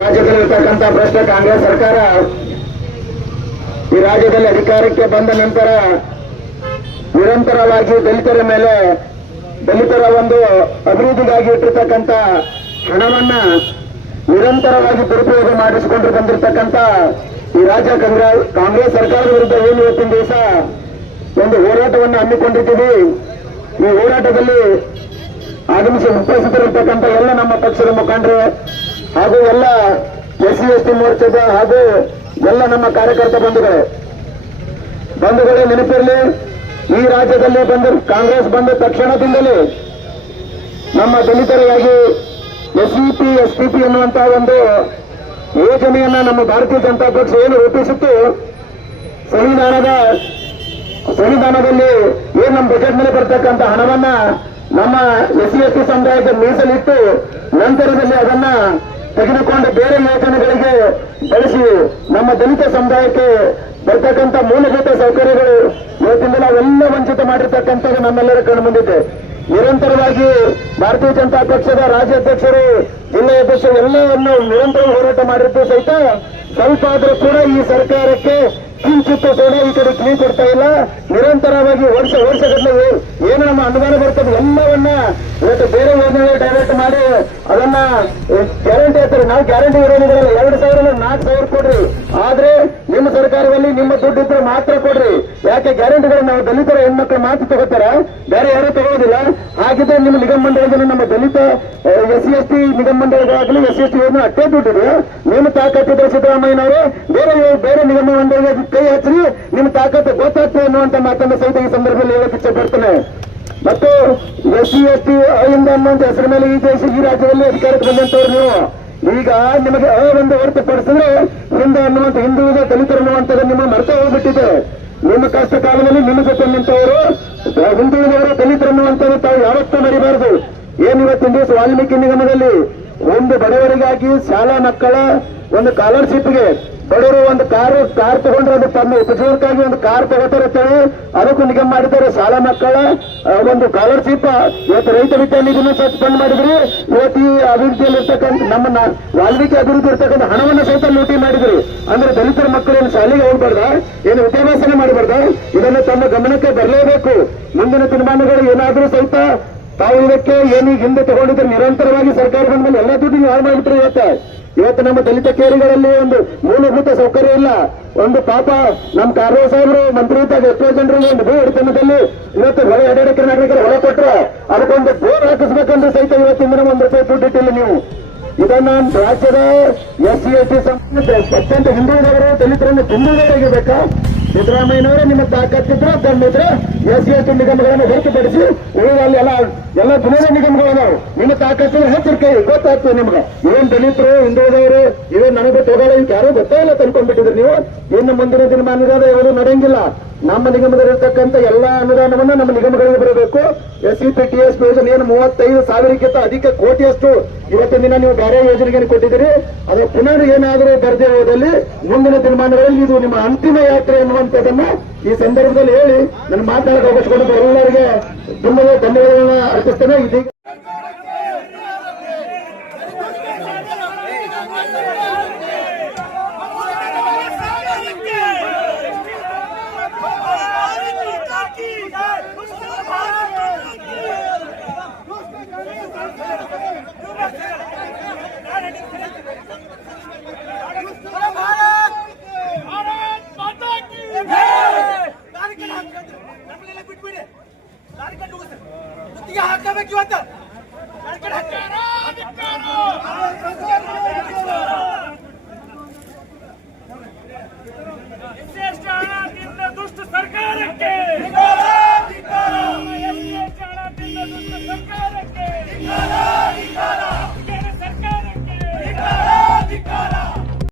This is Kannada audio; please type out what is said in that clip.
ರಾಜ್ಯದಲ್ಲಿರ್ತಕ್ಕಂಥ ಭ್ರಷ್ಟ ಕಾಂಗ್ರೆಸ್ ಸರ್ಕಾರ ಈ ರಾಜ್ಯದಲ್ಲಿ ಅಧಿಕಾರಕ್ಕೆ ಬಂದ ನಂತರ ನಿರಂತರವಾಗಿ ದಲಿತರ ಮೇಲೆ ದಲಿತರ ಒಂದು ಅಭಿವೃದ್ಧಿಗಾಗಿ ಇಟ್ಟಿರ್ತಕ್ಕಂಥ ಹಣವನ್ನ ನಿರಂತರವಾಗಿ ದುರುಪಯೋಗ ಮಾಡಿಸಿಕೊಂಡು ಬಂದಿರತಕ್ಕಂಥ ಈ ರಾಜ್ಯ ಕಾಂಗ್ರೆಸ್ ಸರ್ಕಾರದ ವಿರುದ್ಧ ಏನು ಇವತ್ತಿನ ದಿವಸ ಒಂದು ಹೋರಾಟವನ್ನು ಹಮ್ಮಿಕೊಂಡಿದ್ದೀವಿ. ಈ ಹೋರಾಟದಲ್ಲಿ ಆಗಮಿಸಿ ಉಪಸ್ಥಿತರಿರ್ತಕ್ಕಂಥ ಎಲ್ಲ ನಮ್ಮ ಪಕ್ಷದ ಮುಖಂಡರು ಹಾಗೂ ಎಲ್ಲ SC ST ಮೋರ್ಚಾದ ಹಾಗೂ ಎಲ್ಲ ನಮ್ಮ ಕಾರ್ಯಕರ್ತ ಬಂಧುಗಳೇ ನೆನಪಿರಲಿ, ಈ ರಾಜ್ಯದಲ್ಲಿ ಕಾಂಗ್ರೆಸ್ ಬಂದ ತಕ್ಷಣದಿಂದಲೇ ನಮ್ಮ ದಲಿತರಿಗಾಗಿ SEP SPP ಎನ್ನುವಂತಹ ಒಂದು ಯೋಜನೆಯನ್ನ ನಮ್ಮ ಭಾರತೀಯ ಜನತಾ ಪಕ್ಷ ಏನು ರೂಪಿಸಿತ್ತು, ಸಂವಿಧಾನದಲ್ಲಿ ಏನು ನಮ್ಮ ಬಜೆಟ್ ಮೇಲೆ ಬರ್ತಕ್ಕಂಥ ಹಣವನ್ನ ನಮ್ಮ SC ST ಸಮುದಾಯಕ್ಕೆ ಮೀಸಲಿಟ್ಟು ನಂತರದಲ್ಲಿ ಅದನ್ನ ತೆಗೆದುಕೊಂಡು ಬೇರೆ ಯೋಜನೆಗಳಿಗೆ ಬಳಸಿ ನಮ್ಮ ದಲಿತ ಸಮುದಾಯಕ್ಕೆ ಬರ್ತಕ್ಕಂಥ ಮೂಲಭೂತ ಸೌಕರ್ಯಗಳು ಇವತ್ತಿಂದ ನಾವೆಲ್ಲ ವಂಚಿತ ಮಾಡಿರ್ತಕ್ಕಂಥದ್ದು ನಮ್ಮೆಲ್ಲರ ಕಂಡು ಬಂದಿದೆ. ನಿರಂತರವಾಗಿ ಭಾರತೀಯ ಜನತಾ ಪಕ್ಷದ ರಾಜ್ಯಾಧ್ಯಕ್ಷರು, ಜಿಲ್ಲಾಧ್ಯಕ್ಷರು ಎಲ್ಲವನ್ನು ನಿರಂತರ ಹೋರಾಟ ಮಾಡಿದ್ದು ಸಹಿತ ಸ್ವಲ್ಪ ಆದರೂ ಕೂಡ ಈ ಸರ್ಕಾರಕ್ಕೆ ಕಿಂಚಿತ್ತು ಕೂಡ ಈ ಕಡೆ ಕಿವಿ ಕೊಡ್ತಾ ಇಲ್ಲ. ನಿರಂತರವಾಗಿ ವರ್ಷಗಟ್ಟಲೆ ಏನು ನಮ್ಮ ಅನುದಾನ ಬರ್ತದೆ ಎಲ್ಲವನ್ನ ಇವತ್ತು ಬೇರೆ ಯೋಜನೆಗೆ ಡೈವರ್ಟ್ ಮಾಡಿ ಅದನ್ನ ಗ್ಯಾರಂಟಿ ಹೇಳ್ತಾರೆ. ನಾವು ಗ್ಯಾರಂಟಿ ಇರೋದಿಲ್ಲ, 2,000 4,000 ಕೊಡ್ರಿ, ಆದ್ರೆ ನಿಮ್ಮ ಸರ್ಕಾರದಲ್ಲಿ ನಿಮ್ಮ ದುಡ್ಡು ಇದ್ರೆ ಮಾತ್ರ ಕೊಡ್ರಿ. ಯಾಕೆ ಗ್ಯಾರಂಟಿಗಳು ನಾವು ದಲಿತರ ಹೆಣ್ಮಕ್ಳು ಮಾತ್ರ ತಗೋತಾರ, ಬೇರೆ ಯಾರು ತಗೊಳ್ಳೋದಿಲ್ಲ. ಹಾಗಿದ್ರೆ ನಿಮ್ಮ ನಿಗಮ ಮಂಡಳದಲ್ಲಿ ನಮ್ಮ ದಲಿತ SC ST ನಿಗಮ ಮಂಡಳಗಳಾಗಲಿ SC ST ಯೋಜನೆ ಅಷ್ಟೇ ದುಡ್ಡಿದೆ. ನಿಮ್ಮ ತಾಕತ್ತಿದ್ರೆ ಸಿದ್ದರಾಮಯ್ಯನವರು ಬೇರೆ ನಿಗಮ ಮಂಡಳಿಗೆ ಕೈ ಹಚ್ಚಿರಿ, ನಿಮ್ಮ ತಾಕತ್ತು ಗೊತ್ತಾಗ್ತದೆ ಅನ್ನುವಂತ ಮಾತನ್ನು ಸಹಿತ ಈ ಸಂದರ್ಭದಲ್ಲಿ ಹೇಳಕ್ಕೆ ಇಚ್ಛೆ ಪಡ್ತೇನೆ. ಮತ್ತು SC ST ಅಹಿಂದ ಅನ್ನುವಂತ ಹೆಸರ ಮೇಲೆ ಈ ರಾಜ್ಯದಲ್ಲಿ ಅಧಿಕಾರಕ್ಕೆ ಬಂದಂತವ್ರು ನೀವು ಈಗ ನಿಮಗೆ ಒಂದು ಹೊರತುಪಡಿಸಿದ್ರೆ ಹಿಂದೂ ಅನ್ನುವಂಥ ಹಿಂದುಳಿದ ದಲಿತರು ಅನ್ನುವಂಥದ್ದು ನಿಮ್ಮ ಮರೆತ ಹೋಗ್ಬಿಟ್ಟಿದೆ. ನಿಮ್ಮ ಕಷ್ಟ ಕಾಲದಲ್ಲಿ ನಿಮ್ಮ ಜೊತೆ ನಿಂತವರು ಹಿಂದುಳಿದವರು ದಲಿತರು ಅನ್ನುವಂಥದ್ದು ತಾವು ಯಾವತ್ತೂ ಮರಿಬಾರದು. ಏನಿವತ್ತಿನ ದಿವಸ ವಾಲ್ಮೀಕಿ ನಿಗಮದಲ್ಲಿ ಒಂದು ಬಡವರಿಗಾಗಿ ಶಾಲಾ ಮಕ್ಕಳ ಒಂದು ಸ್ಕಾಲರ್ಶಿಪ್ಗೆ ಬಡವರು ಒಂದು ಕಾರ್ ತಗೊಂಡ್ರೆ ಅದು ತಮ್ಮ ಉಪಯೋಗಕ್ಕಾಗಿ ಒಂದು ಕಾರ್ ತಗೋತಾರಂತೇಳಿ ಅದಕ್ಕೂ ನಿಗಮ ಮಾಡಿದ್ದಾರೆ. ಶಾಲಾ ಮಕ್ಕಳ ಒಂದು ಸ್ಕಾಲರ್ಶಿಪ್ ಇವತ್ತು ರೈತ ವಿದ್ಯಾನಿಧಿನೂ ಸಹಿತ ಬಂದ್ ಮಾಡಿದ್ರಿ. ಇವತ್ತು ಈ ಅಭಿವೃದ್ಧಿಯಲ್ಲಿ ಇರ್ತಕ್ಕಂಥ ನಮ್ಮ ವಾಲ್ಮೀಕಿ ಅಭಿವೃದ್ಧಿ ಇರ್ತಕ್ಕಂಥ ಹಣವನ್ನು ಸಹಿತ ಲೂಟಿ ಮಾಡಿದ್ರಿ. ಅಂದ್ರೆ ದಲಿತರ ಮಕ್ಕಳು ಏನು ಶಾಲೆಗೆ ಹೋಗ್ಬಾರ್ದ, ಏನು ವಿದ್ಯಾಭ್ಯಾಸನ ಮಾಡಬಾರ್ದ, ಇದನ್ನು ತಮ್ಮ ಗಮನಕ್ಕೆ ಬರಲೇಬೇಕು. ಮುಂದಿನ ತೀರ್ಮಾನಗಳು ಏನಾದರೂ ಸಹಿತ ತಾವು ಇದಕ್ಕೆ ಏನೀಗ ಹಿಂದೆ ತಗೊಂಡಿದ್ರೆ ನಿರಂತರವಾಗಿ ಸರ್ಕಾರ ಬಂದ ಮೇಲೆ ಎಲ್ಲ ದುಡ್ಡು ಹಾಳು ಮಾಡಿಬಿಟ್ರೆ ಇವತ್ತು ನಮ್ಮ ದಲಿತ ಕೇರಿಗಳಲ್ಲಿ ಒಂದು ಮೂಲಭೂತ ಸೌಕರ್ಯ ಇಲ್ಲ. ಒಂದು ಪಾಪ ನಮ್ಮ ಕಾರವಾರ ಸಾಹೇಬರು ಮಂತ್ರಿ ಇದ್ದಾಗ ಎಷ್ಟೋ ಜನರಿಗೆ ಒಂದು ಭೂ ಹಿಡಿತನದಲ್ಲಿ ಇವತ್ತು ಹೊಳೆ 2 ನಾಗರಿಕರು ಹೊಳೆ ಕೊಟ್ಟರೆ ಅದಕ್ಕೊಂದು ಬೋರ್ ಹಾಕಿಸ್ಬೇಕಂದ್ರೆ ಸಹಿತ ಇವತ್ತಿಂದ ₹1 ದುಡ್ಡಿಟ್ಟಿಲ್ಲ. ನೀವು ಇದನ್ನ ರಾಜ್ಯದ SC ST ಅತ್ಯಂತ ಹಿಂದುಳಿದವರು ದಲಿತರನ್ನು ಹಿಂದುಳಿದವರಾಗಿರ್ಬೇಕಾ? ಸಿದ್ದರಾಮಯ್ಯನವರೇ ನಿಮ್ಮ ತಾಕತ್ತಿದ್ರೆ ತಂದಿದ್ರೆ SC ST ನಿಗಮಗಳನ್ನು ಹೊರತುಪಡಿಸಿ ಉಳಿದಲ್ಲಿ ಎಲ್ಲ ಪುನಃ ನಿಗಮಗಳು ನಿಮ್ಮ ತಾಕತ್ತಿದ್ರೆ ಹೆಚ್ಚಿಗೆ ಗೊತ್ತಾಗ್ತದೆ ನಿಮ್ಗೆ. ಏನ್ ದಲಿತರು ಹಿಂದುಳಿದವರು ಇವೇನ್ ನನಗೆ ಬಿಟ್ಟು ಹೋಗಲ್ಲ, ಈಗ ಯಾರು ಗೊತ್ತೇ ಇಲ್ಲ ತಂದ್ಕೊಂಡ್ಬಿಟ್ಟಿದ್ರಿ ನೀವು. ಇನ್ನು ಮುಂದಿನ ದಿನಮಾನದ ಯಾವುದು ನಡೆಯಂಗಿಲ್ಲ. ನಮ್ಮ ನಿಗಮದಲ್ಲಿರ್ತಕ್ಕಂಥ ಎಲ್ಲಾ ಅನುದಾನವನ್ನ ನಮ್ಮ ನಿಗಮಗಳಿಗೆ ಬರಬೇಕು. SEP TS ಯೋಜನೆ ಏನು 35,000ಕ್ಕಿಂತ ಅಧಿಕ ಕೋಟಿಯಷ್ಟು ಇವತ್ತಿನ ದಿನ ನೀವು ಬೇರೆ ಯೋಜನೆಗೆ ಕೊಟ್ಟಿದ್ದೀರಿ. ಅದು ಪುನಃ ಏನಾದರೂ ಬರದೇ ಹೋದಲ್ಲಿ ಮುಂದಿನ ದಿನಮಾನಗಳಲ್ಲಿ ಇದು ನಿಮ್ಮ ಅಂತಿಮ ಯಾತ್ರೆ ಎನ್ನುವಂಥದ್ದನ್ನ ಈ ಸಂದರ್ಭದಲ್ಲಿ ಹೇಳಿ ನನ್ನ ಮಾತನಾಡಕ್ಕೆ ಅವಕಾಶ ಕೊಟ್ಟು ಎಲ್ಲರಿಗೆ ತುಂಬಾ ಧನ್ಯವಾದಗಳನ್ನ ಅರ್ಪಿಸ್ತೇನೆ. ಇದೀಗ ಹಾಕಬೇಕು ಇವತ್ತು